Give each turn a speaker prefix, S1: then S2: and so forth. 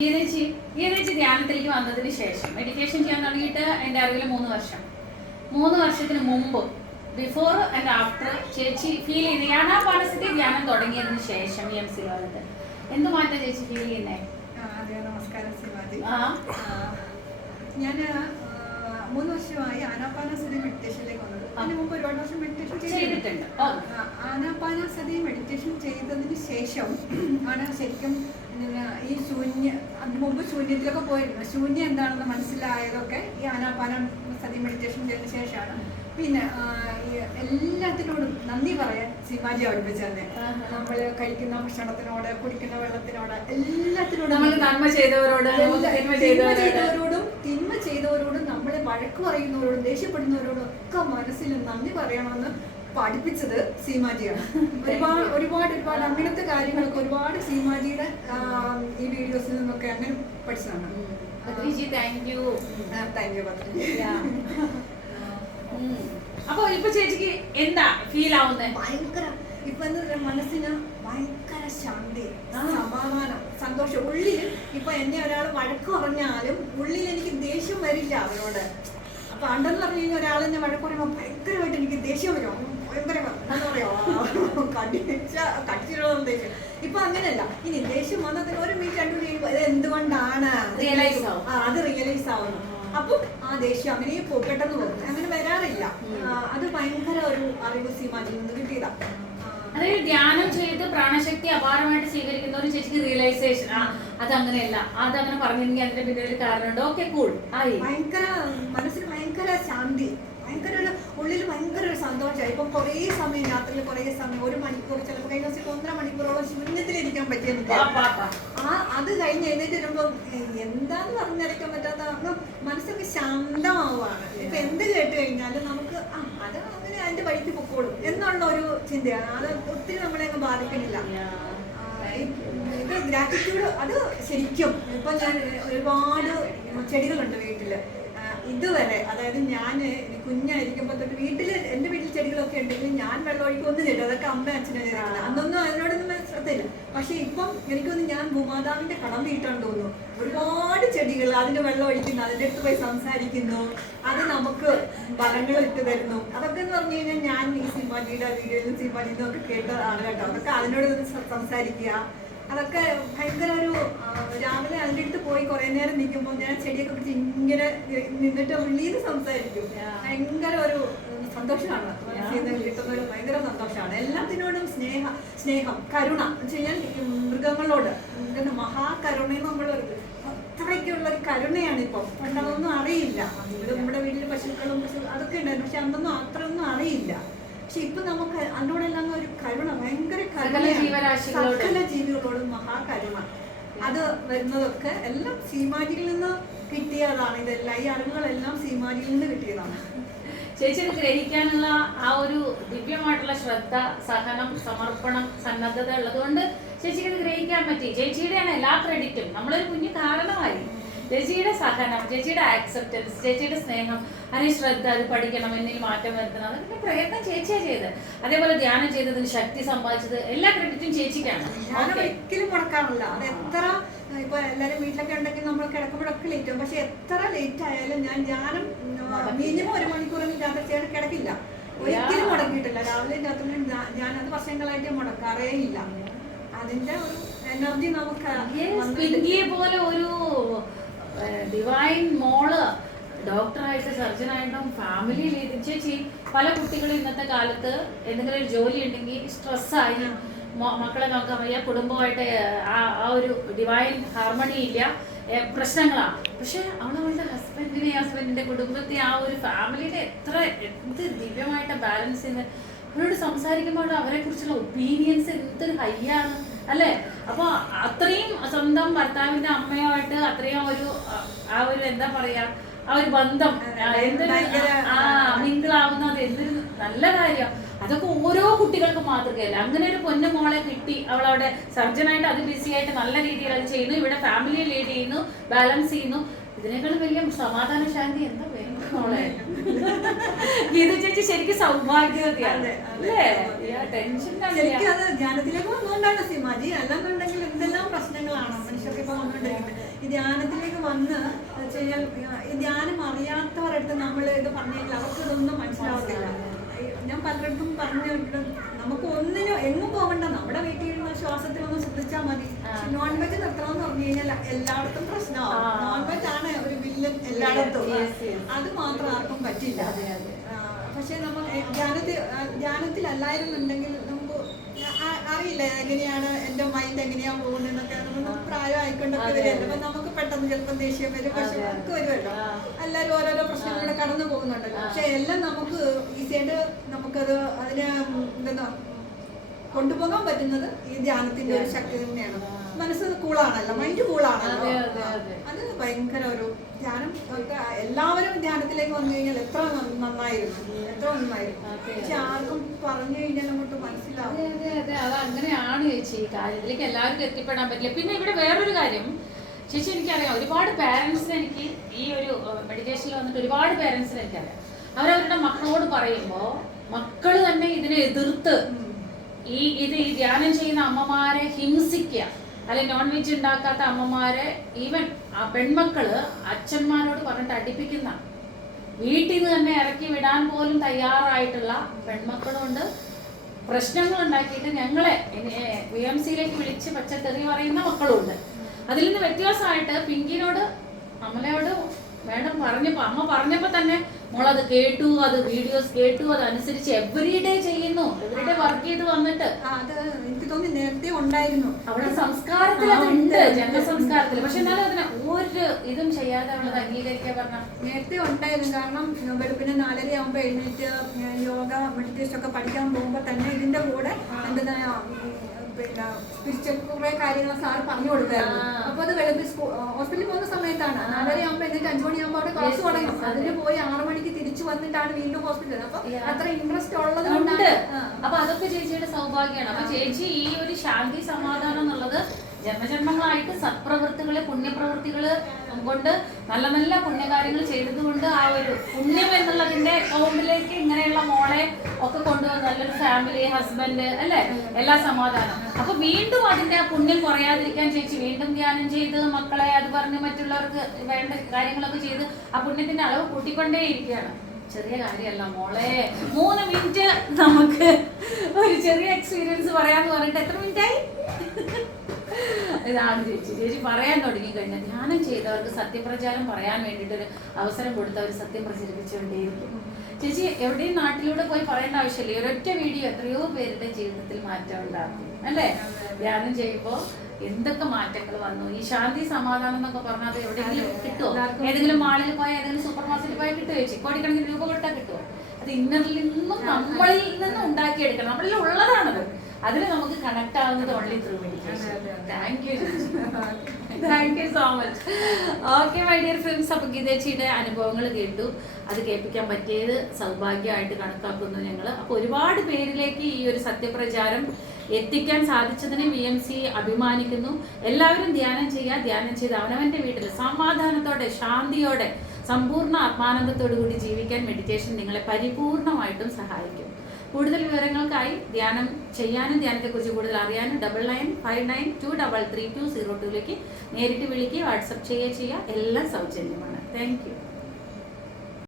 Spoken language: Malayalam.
S1: ഗീതേച്ചി ഗീതേച്ചി ധ്യാനത്തിലേക്ക് വന്നതിന് ശേഷം മെഡിറ്റേഷൻ ചെയ്യാൻ തുടങ്ങിയിട്ട് എന്റെ അറിവിൽ മൂന്ന് വർഷം. മൂന്ന് വർഷത്തിന് മുമ്പ് ബിഫോർ ആൻഡ് ആഫ്റ്റർ ചേച്ചി ഫീൽ ചെയ്ത് യാനാപാനസത്തെ ധ്യാനം തുടങ്ങിയതിന് ശേഷം ഇ എം സി ലോകത്ത്. എന്ത് മാറ്റം ചേച്ചി ഫീൽ ചെയ്യുന്നേ?
S2: ആ, നമസ്കാരം ശിവാജി
S1: ആ.
S2: ഞാൻ മൂന്ന് വർഷമായി ആനാപാനസതി മെഡിറ്റേഷനിലേക്ക് വന്നത്. അതിന് മുമ്പ് ഒരുപാട് വർഷം മെഡിറ്റേഷൻ
S1: ചെയ്തിട്ടുണ്ട്.
S2: ആനാപാനസതി മെഡിറ്റേഷൻ ചെയ്തതിന് ശേഷം ആണ് ശരിക്കും ഇങ്ങനെ ഈ ശൂന്യ അതിന് മുമ്പ് ശൂന്യത്തിലൊക്കെ പോയിരുന്നു. ശൂന്യം എന്താണെന്ന് മനസ്സിലായതൊക്കെ ഈ ആനാപാനം സതി മെഡിറ്റേഷൻ ചെയ്തതിന് ശേഷമാണ്. പിന്നെ എല്ലാത്തിനോടും നന്ദി പറയാൻ ശിവാജി പഠിപ്പിച്ചു തന്നെ നമ്മൾ കഴിക്കുന്ന ഭക്ഷണത്തിനോട് കുടിക്കുന്ന വെള്ളത്തിനോട് എല്ലാത്തിനോടും
S1: നമ്മൾ നന്മ തിന്മ ചെയ്തവരോട്.
S2: ചെയ്തവരോടും തിന്മ ചെയ്തവരോടും നമ്മളെ വഴക്ക് പറയുന്നവരോടും ദേഷ്യപ്പെടുന്നവരോടും ഒക്കെ മനസ്സിൽ നന്ദി പറയണമെന്ന് പഠിപ്പിച്ചത് സീമാജിയാണ്. ഒരുപാട് ഒരുപാട് ഒരുപാട് അങ്ങനത്തെ കാര്യങ്ങളൊക്കെ ഒരുപാട് സീമാജിയുടെ ഈ വീഡിയോസിൽ നിന്നൊക്കെ അങ്ങനെ പഠിച്ചതാണ്.
S1: അപ്പൊ ഇപ്പൊ ചേച്ചിക്ക് എന്താ ഫീൽ ആവുന്നത്
S2: ഭയങ്കര ഇപ്പൊ മനസ്സിന് ഭയങ്കര ശാന്തി സമാധാനം സന്തോഷം. ഉള്ളിൽ ഇപ്പൊ എന്നെ ഒരാൾ വഴക്ക് പറഞ്ഞാലും ഉള്ളിൽ എനിക്ക് ദേഷ്യം വരില്ല അവരോട് അപ്പൊ അണ്ടെന്ന് പറഞ്ഞു കഴിഞ്ഞാൽ ഒരാൾ എന്നെ വഴക്ക് പറയുമ്പോൾ ഭയങ്കരമായിട്ട് എനിക്ക് ദേഷ്യം വരും ഉം, ഭയങ്കര എന്താ പറയാ കടിച്ച കടിച്ചിടണം ദേഷ്യം ഇപ്പൊ അങ്ങനെയല്ല. ഇനി ദേഷ്യം വന്നതിന് ഒരു മിനിറ്റ് രണ്ടു കഴിയുമ്പോൾ ഇത് എന്തുകൊണ്ടാണ്?
S1: റിയലൈസ് ആവും.
S2: ആ, അത് റിയലൈസ് ആവുന്നു. അപ്പൊ ആ ദേഷ്യം അങ്ങനെ പോ- പെട്ടെന്ന് പോകും അങ്ങനെ വരാറില്ല. അത് ഭയങ്കര ഒരു അറിവ് സീമാജിൽ നിന്ന് കിട്ടിയതാ.
S1: അതായത് ധ്യാനം ചെയ്ത് പ്രാണശക്തി അപാരമായിട്ട് സ്വീകരിക്കുന്ന ഒരു ചേച്ചിക്ക് റിയലൈസേഷൻ ആ അത് അങ്ങനെയല്ല. അത് അങ്ങനെ പറഞ്ഞിരുന്നെങ്കിൽ അതിന്റെ പിന്നിൽ ഒരു കാരണമുണ്ട്. ഓക്കെ കൂൾ ആയി.
S2: ഭയങ്കര മനസ്സിന് ഭയങ്കര ശാന്തി. ഉള്ളിൽ ഭയങ്കര ഒരു സന്തോഷമായി ഇപ്പം കുറേ സമയം രാത്രിയിൽ കുറേ സമയം ഒരു മണിക്കൂർ ചിലപ്പോൾ കഴിഞ്ഞ ദിവസം ഒന്നര മണിക്കൂറോളം ശൂന്യത്തിലിരിക്കാൻ പറ്റിയെന്നില്ല. ആ അത് കഴിഞ്ഞ് എഴുന്നേറ്റ് വരുമ്പോൾ എന്താന്ന് പറഞ്ഞറിയിക്കാൻ പറ്റാത്ത കാരണം മനസ്സൊക്കെ ശാന്തമാവുകയാണ് ഇപ്പൊ എന്ത് കേട്ട് കഴിഞ്ഞാലും നമുക്ക് ആ അത് അങ്ങനെ അതിന്റെ വഴിക്ക് പൊക്കോളും എന്നുള്ള ഒരു ചിന്തയാണ്. അത് ഒത്തിരി നമ്മളെ അങ്ങ് ബാധിക്കുന്നില്ല. ഇത് ഗ്രാറ്റിറ്റ്യൂഡ് അത് ശരിക്കും. ഇപ്പൊ ഞാൻ ഒരുപാട് ചെടികളുണ്ട് വീട്ടിൽ. ഇതുവരെ അതായത് ഞാൻ കുഞ്ഞായിരിക്കുമ്പോൾ തൊട്ട് വീട്ടിൽ എന്റെ വീട്ടിൽ ചെടികളൊക്കെ ഉണ്ടെങ്കിൽ ഞാൻ വെള്ളം ഒഴിക്കൊന്നും ചെയ്തു അതൊക്കെ അമ്മ അച്ഛനും ചെയ്തിട്ടുണ്ട്. അന്നൊന്നും അതിനോടൊന്നും ശ്രദ്ധയില്ല പക്ഷെ ഇപ്പം എനിക്കൊന്ന് ഞാൻ ഭൂമാതാവിന്റെ കടം വീട്ടാൻ തോന്നുന്നു. ഒരുപാട് ചെടികൾ അതിന് വെള്ളം ഒഴിക്കുന്നു അതിന്റെ അടുത്ത് പോയി സംസാരിക്കുന്നു. അത് നമുക്ക് ഫലങ്ങൾ ഇട്ട് തരുന്നു. അതൊക്കെ എന്ന് പറഞ്ഞു കഴിഞ്ഞാൽ ഞാൻ ഈ സിനിമാജിയുടെ വീഡിയോയിലും സിനിമാജിന്നും നിന്നൊക്കെ കേട്ടതാണ് കേട്ടോ. അതൊക്കെ അതിനോട് സംസാരിക്കുക. അതൊക്കെ ഭയങ്കര ഒരു രാവിലെ അതിന്റെ അടുത്ത് പോയി കുറേ നേരം നിൽക്കുമ്പോൾ ഞാൻ ചെടിയൊക്കെ പിടിച്ച് ഇങ്ങനെ നിന്നിട്ട് ഉള്ളിൽ സംസാരിക്കും. ഭയങ്കര ഒരു സന്തോഷമാണ്. കിട്ടുന്ന ഒരു ഭയങ്കര സന്തോഷമാണ്. എല്ലാത്തിനോടും സ്നേഹ സ്നേഹം കരുണ. എന്ന് വെച്ച് കഴിഞ്ഞാൽ മൃഗങ്ങളോട് എന്താണ് മഹാകരുണ നമ്മൾ അത്രയ്ക്കുള്ള ഒരു കരുണയാണ് ഇപ്പം. പണ്ടതൊന്നും അറിയില്ല. നമ്മുടെ വീട്ടിൽ പശുക്കളും അതൊക്കെ ഉണ്ടായിരുന്നു. പക്ഷെ അന്നൊന്നും അത്രയൊന്നും അറിയില്ല. പക്ഷെ ഇപ്പൊ നമുക്ക് അതിനോടെല്ലാം ഒരു കരുണ ഭയങ്കര
S1: സകല
S2: ജീവികളോടും മഹാകരുണ. അത് വരുന്നതൊക്കെ എല്ലാം സീമാജിയിൽ നിന്ന് കിട്ടിയതാണ്. ഇതെല്ലാം ഈ അറിവുകളെല്ലാം സീമാജിയിൽ നിന്ന് കിട്ടിയതാണ്.
S1: ചേച്ചി ഗ്രഹിക്കാനുള്ള ആ ഒരു ദിവ്യമായിട്ടുള്ള ശ്രദ്ധ സഹനം സമർപ്പണം സന്നദ്ധത ഉള്ളത് കൊണ്ട് ചേച്ചിക്ക് ഗ്രഹിക്കാൻ പറ്റി. ചേച്ചിയുടെയാണ് എല്ലാ ക്രെഡിറ്റും നമ്മളൊരു കുഞ്ഞു കാരണമായി. ചേച്ചിയുടെ സഹനം ചേച്ചിയുടെ ആക്സെപ്റ്റൻസ് ചേച്ചിയുടെ സ്നേഹം അതിന് ശ്രദ്ധ അത് പഠിക്കണം എന്നിൽ മാറ്റം വരുത്തണം അതൊക്കെ പ്രയത്നം ചേച്ചിയാ ചെയ്ത് അതേപോലെ ധ്യാനം ചെയ്തതിന് ശക്തി സമ്പാദിച്ചത് എല്ലാ ക്രെഡിറ്റും ചേച്ചിക്കാണ്.
S2: ഒരിക്കലും മുടക്കാറില്ല. അത് എത്ര ഇപ്പൊ എല്ലാരും വീട്ടിലൊക്കെ ഉണ്ടെങ്കിൽ നമ്മൾ കിടക്കുമ്പോഴൊക്കെ ലേറ്റ് ആവും. പക്ഷെ എത്ര ലേറ്റ് ആയാലും ഞാൻ ധ്യാനം മിനിമം ഒരു മണിക്കൂറെങ്കിലും ഞാൻ ചെയ്യാൻ കിടക്കില്ല. ഒരിക്കലും. മുടക്കിയിട്ടില്ല. രാവിലെ രാത്രി ഞാൻ അത് വർഷങ്ങളായിട്ട് മുടക്കാറേ ഇല്ല. അതിന്റെ ഒരു എനർജി നമുക്ക്
S1: പോലെ ഒരു ഡിവൈൻ മോൾ ഡോക്ടറായിട്ട് സർജനായിട്ടും ഫാമിലിയിൽ ചേച്ചി പല കുട്ടികളും ഇന്നത്തെ കാലത്ത് എന്തെങ്കിലും ഒരു ജോലി ഉണ്ടെങ്കിൽ സ്ട്രെസ്സായി മക്കളെ നോക്കാൻ വയ്യ കുടുംബമായിട്ട് ആ ആ ഒരു ഡിവൈൻ ഹാർമണി ഇല്ല. പ്രശ്നങ്ങളാണ് പ്രശ്നങ്ങളാ. പക്ഷെ അവൾ അവളുടെ ഹസ്ബൻഡിനെ ഹസ്ബൻഡിന്റെ കുടുംബത്തെ ആ ഒരു ഫാമിലിയുടെ എത്ര എന്ത് ദിവ്യമായിട്ട് ബാലൻസ് ചെയ്യുന്നത് അവരോട് സംസാരിക്കുമ്പോൾ അവരെ കുറിച്ചുള്ള ഒപ്പീനിയൻസ് എന്തൊരു ഹൈയാണ് അല്ലേ? അപ്പൊ അത്രയും സ്വന്തം ഭർത്താവിന്റെ അമ്മയുമായിട്ട് അത്രയും ഒരു ആ, ഒരു എന്താ പറയാ ആ ഒരു ബന്ധം എന്തൊരു ആ മിങ്കിളാവുന്നത് എന്തൊരു നല്ല കാര്യം. അതൊക്കെ ഓരോ കുട്ടികൾക്കും മാതൃകയല്ല. അങ്ങനെ ഒരു പൊന്നു മോളെ കിട്ടി അവളവിടെ സർജനായിട്ട് അത് ബിസി ആയിട്ട് നല്ല രീതിയിൽ അത് ചെയ്യുന്നു. ഇവിടെ ഫാമിലി ലീഡ് ചെയ്യുന്നു ബാലൻസ് ചെയ്യുന്നു. ഇതിനേക്കാളും വലിയ സമാധാന ശാന്തി എന്താ വേണം മോളെ? ഗീത ചേച്ചി ശരിക്കും സൗഭാഗ്യവതിയാണ്.
S2: ധ്യാനത്തിലേക്ക് വന്നുകൊണ്ടാണ് സിമാജി അല്ലാന്നുണ്ടെങ്കിൽ എന്തെല്ലാം പ്രശ്നങ്ങളാണ് മനുഷ്യർക്ക് ഇപ്പൊ വന്നുകൊണ്ടിരിക്കുന്നത് ഈ ധ്യാനത്തിലേക്ക് വന്ന് ധ്യാനം അറിയാത്തവരടുത്ത് നമ്മൾ ഇത് പറഞ്ഞു കഴിഞ്ഞാൽ അവർക്ക് ഇതൊന്നും മനസ്സിലാവത്തില്ല. ഞാൻ പലയിടത്തും പറഞ്ഞിട്ട് നമുക്ക് ഒന്നിനും എങ്ങും പോകണ്ട നമ്മുടെ വീട്ടിൽ ഇരുന്ന ശ്വാസത്തിലൊന്ന് ശ്രദ്ധിച്ചാൽ മതി. നോൺ വെജ് നിർത്തണം എന്ന് പറഞ്ഞു കഴിഞ്ഞാൽ എല്ലായിടത്തും പ്രശ്നമാവും
S1: ആ.
S2: നോൺ വെജ് ആണ് ഒരു
S1: yes.
S2: അത് മാത്രം ആർക്കും പറ്റില്ല. പക്ഷെ നമ്മൾ ധ്യാനത്തിൽ ധ്യാനത്തിലല്ലായിരുന്നുണ്ടെങ്കിൽ നമുക്ക് അറിയില്ല എങ്ങനെയാണ് എന്റെ മൈൻഡ് എങ്ങനെയാ പോകുന്നതെന്നൊക്കെ. നമുക്ക് പ്രായം ആയിക്കൊണ്ടൊക്കെ
S1: അതെ,
S2: വരുമല്ലോ
S1: അതെ.
S2: നമുക്ക് പെട്ടെന്ന് ചിലപ്പോൾ ദേഷ്യം വരും പക്ഷെ നമുക്ക് വരുമല്ലോ. എല്ലാവരും ഓരോരോ പ്രശ്നങ്ങളിലൂടെ കടന്നു പോകുന്നുണ്ടല്ലോ. പക്ഷെ എല്ലാം നമുക്ക് ഈസിയായിട്ട് നമുക്കത് അതിനെ എന്താ കൊണ്ടുപോകാൻ പറ്റുന്നത് ഈ ധ്യാനത്തിന്റെ ഒരു ശക്തി തന്നെയാണ്. മനസ്സ് കൂളാണല്ലോ മൈൻഡ് കൂളാണല്ലോ.
S1: അത്
S2: ഭയങ്കര ഒരു ധ്യാനം എല്ലാവരും ധ്യാനത്തിലേക്ക് വന്നു കഴിഞ്ഞാൽ എത്ര നന്ന- നന്നായിരുന്നു എത്ര നന്നായിരുന്നു പക്ഷെ ആർക്കും പറഞ്ഞു കഴിഞ്ഞാൽ അങ്ങോട്ട് മനസ്സിലാവും.
S1: അതെ അതെ അത്. അങ്ങനെയാണ് ചേച്ചി ഈ കാര്യത്തിലേക്ക് എല്ലാവർക്കും എത്തിപ്പെടാൻ പറ്റില്ല. പിന്നെ ഇവിടെ വേറൊരു കാര്യം. ചേച്ചി എനിക്കറിയാം ഒരുപാട് പാരൻസിന് എനിക്ക് ഈ ഒരു മെഡിറ്റേഷനിൽ വന്നിട്ട് ഒരുപാട് പാരൻസിന് എനിക്കറിയാം. അവരവരുടെ മക്കളോട് പറയുമ്പോൾ മക്കൾ തന്നെ ഇതിനെ എതിർത്ത് ഈ ഇത് ഈ ധ്യാനം ചെയ്യുന്ന അമ്മമാരെ ഹിംസിക്കുക അല്ലെ നോൺ വെജ് ഉണ്ടാക്കാത്ത അമ്മമാരെ ഈവൻ ആ പെൺമക്കൾ അച്ഛന്മാരോട് പറഞ്ഞിട്ട് അടിപ്പിക്കുന്ന വീട്ടിൽ നിന്ന് തന്നെ ഇറക്കി വിടാൻ പോലും തയ്യാറായിട്ടുള്ള പെൺമക്കളുണ്ട്. പ്രശ്നങ്ങൾ ഉണ്ടാക്കിയിട്ട് ഞങ്ങളെ വി എം സിയിലേക്ക് വിളിച്ച് പച്ചത്തെറി പറയുന്ന മക്കളുണ്ട്. അതിൽ നിന്ന് വ്യത്യാസമായിട്ട് പിങ്കിനോട് അമലയോട് മേഡം പറഞ്ഞപ്പോ അമ്മ പറഞ്ഞപ്പോ തന്നെ മോളത് കേട്ടു അത് വീഡിയോസ് കേട്ടു അതനുസരിച്ച് എവറി ഡേ ചെയ്യുന്നു. എവറി ഡേ വർക്ക് ചെയ്ത് വന്നിട്ട്.
S2: അത് എനിക്ക് തോന്നി നേരത്തെ ഉണ്ടായിരുന്നു.
S1: അവളുടെ സംസ്കാരത്തിൽ
S2: അതുണ്ട്
S1: ഉണ്ട്. സംസ്കാരത്തിൽ പക്ഷെ എന്നാലും അതിനെ ഒരു ഇതും ചെയ്യാതെ അവളത് അംഗീകരിക്കാൻ പറഞ്ഞ
S2: നേരത്തെ ഉണ്ടായിരുന്നു. കാരണം വെളുപ്പിന് നാലര ആകുമ്പോ എഴുന്നേറ്റ് യോഗ മെഡിറ്റേഷൻ ഒക്കെ പഠിക്കാൻ പോകുമ്പോ തന്നെ ഇതിന്റെ കൂടെ എന്താ പിന്നെ സ്പിരിച്വൽ കുറെ കാര്യങ്ങൾ സാർ പറഞ്ഞു കൊടുത്തായിരുന്നു. അപ്പൊ അത് വെളുപ്പ് ഹോസ്പിറ്റലിൽ പോകുന്ന സമയത്താണ്. നാലര ആകുമ്പോൾ എന്നിട്ട് അഞ്ചു മണിയാകുമ്പോൾ അവിടെ ക്ലാസ് തുടങ്ങും. അതിന് പോയി ആറു മണിക്ക് തിരിച്ചു വന്നിട്ടാണ് വീണ്ടും ഹോസ്പിറ്റലിൽ അപ്പൊ അത്ര ഇൻട്രസ്റ്റ് ഉള്ളത് കൊണ്ടാണ്.
S1: അപ്പൊ അതൊക്കെ ചേച്ചിയുടെ സൗഭാഗ്യമാണ്. അപ്പൊ ചേച്ചി ഈ ഒരു ശാന്തി സമാധാനം എന്നുള്ളത് ജന്മജന്മങ്ങളായിട്ട് സത്പ്രവൃത്തികൾ പുണ്യപ്രവൃത്തികൾ കൊണ്ട് നല്ല നല്ല പുണ്യകാര്യങ്ങൾ ചെയ്തതുകൊണ്ട് ആ ഒരു പുണ്യം എന്നുള്ളതിന്റെ അക്കൗണ്ടിലേക്ക് ഇങ്ങനെയുള്ള മോളെ ഒക്കെ കൊണ്ടുവന്ന് നല്ലൊരു ഫാമിലി ഹസ്ബൻഡ് അല്ലെ? എല്ലാ സമാധാനം. അപ്പൊ വീണ്ടും അതിന്റെ പുണ്യം കുറയാതിരിക്കാൻ ചേച്ചി വീണ്ടും ധ്യാനം ചെയ്ത് മക്കളെ അത് പറഞ്ഞ് മറ്റുള്ളവർക്ക് വേണ്ട കാര്യങ്ങളൊക്കെ ചെയ്ത് ആ പുണ്യത്തിന്റെ അളവ് കൂട്ടിക്കൊണ്ടേ ഇരിക്കുകയാണ് ചെറിയ കാര്യമല്ല മോളെ മൂന്ന് മിനിറ്റ് നമുക്ക് ഒരു ചെറിയ എക്സ്പീരിയൻസ് പറയാന്ന് പറഞ്ഞിട്ട് എത്ര മിനിറ്റ് ആയി? ഇതാണ് ചേച്ചി. ചേച്ചി പറയാൻ തുടങ്ങി കഴിഞ്ഞാൽ ധ്യാനം ചെയ്തവർക്ക് സത്യപ്രചാരം പറയാൻ വേണ്ടിയിട്ടൊരു അവസരം കൊടുത്ത് അവർ സത്യം പ്രചരിപ്പിച്ചുകൊണ്ടേയിരിക്കും. ചേച്ചി എവിടെയും നാട്ടിലൂടെ പോയി പറയേണ്ട ആവശ്യമില്ല. ഒരൊറ്റ വീഡിയോ എത്രയോ പേരുടെ ജീവിതത്തിൽ മാറ്റം ഉണ്ടാക്കും അല്ലേ? ധ്യാനം ചെയ്യുമ്പോൾ എന്തൊക്കെ മാറ്റങ്ങൾ വന്നു? ഈ ശാന്തി സമാധാനം എന്നൊക്കെ പറഞ്ഞാൽ അത് എവിടെയെങ്കിലും കിട്ടുമോ ഏതെങ്കിലും മാളിൽ പോയാൽ ഏതെങ്കിലും സൂപ്പർ മാർക്കറ്റിൽ പോയാൽ കിട്ടുമോ ചേച്ചി? കോടിക്കണക്കിന് രൂപ കൊടുത്താൽ കിട്ടുമോ അത് ഇന്നറിൽ നിന്നും നമ്മളിൽ നിന്നും ഉണ്ടാക്കിയെടുക്കണം. നമ്മളിൽ ഉള്ളതാണത്. അതിന് നമുക്ക് കണക്ട് ആവുന്നത് only through meditation. Thank you thank you so much okay my dear friends അപ്പൊ ഗീതേച്ചിയുടെ അനുഭവങ്ങൾ കേട്ടു. അത് കേൾപ്പിക്കാൻ പറ്റിയത് സൗഭാഗ്യമായിട്ട് കണക്കാക്കുന്നു ഞങ്ങൾ അപ്പൊ ഒരുപാട് പേരിലേക്ക് ഈ ഒരു സത്യപ്രചാരം എത്തിക്കാൻ സാധിച്ചതിനെ വി എം സി അഭിമാനിക്കുന്നു. എല്ലാവരും ധ്യാനം ചെയ്യുക ധ്യാനം ചെയ്ത് അവനവന്റെ വീട്ടിൽ സമാധാനത്തോടെ ശാന്തിയോടെ സമ്പൂർണ ആത്മാനന്ദത്തോടു കൂടി ജീവിക്കാൻ മെഡിറ്റേഷൻ നിങ്ങളെ പരിപൂർണമായിട്ടും സഹായിക്കും. കൂടുതൽ വിവരങ്ങൾക്കായി ധ്യാനം ചെയ്യാനും ധ്യാനത്തെക്കുറിച്ച് കൂടുതൽ അറിയാനും double nine five nine two double three two zero ടുവിലേക്ക് നേരിട്ട് വിളിക്കുക വാട്സപ്പ് ചെയ്യുക ചെയ്യുക എല്ലാം സൗജന്യമാണ്. താങ്ക്